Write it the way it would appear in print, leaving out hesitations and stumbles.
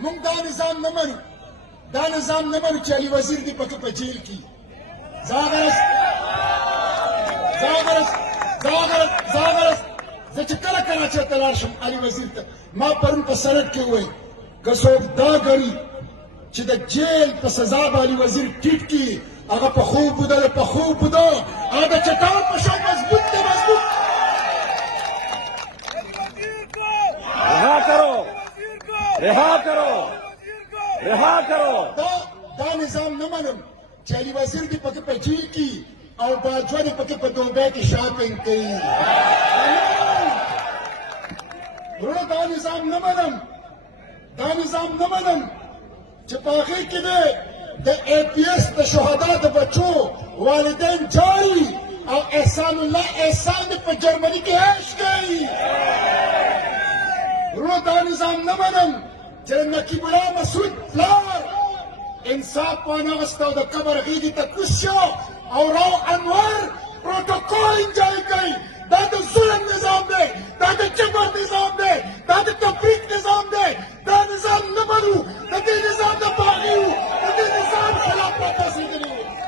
مونږ دا نظام نه منو دا نظام نه منو چې علي وزیر دې پکې په جیل کې زه چې کله کراچۍ ته لاړ شم علي وزیر ته ما پرون په سړک کې وویل که څوک دا ګڼي چې د جیل په سزا به علي وزیر ټیټ کړي هغه په خوب بوده په خوب بوده هغه د چټان په شان مضبوط دی مضبوط رها کرو رها کرو رها کرو دا نظام نه منم چې علي وزیر دې پکې په جیل کې او باجوه دې پکې په دوبۍ کې شاپنګ کوي ورونه دا نظام نه منم چې په هغې کې دی د APS د شهدا د بچو والدین جاري او احسان الله احسان دې په جرمني کې عیش کوي ورونه دا نظام نه منم چې نقیب الله مسعود پلار انصاف وانه غوښته او د قبر غېږې ته کوز شو او راو انور پروتوکول انجوای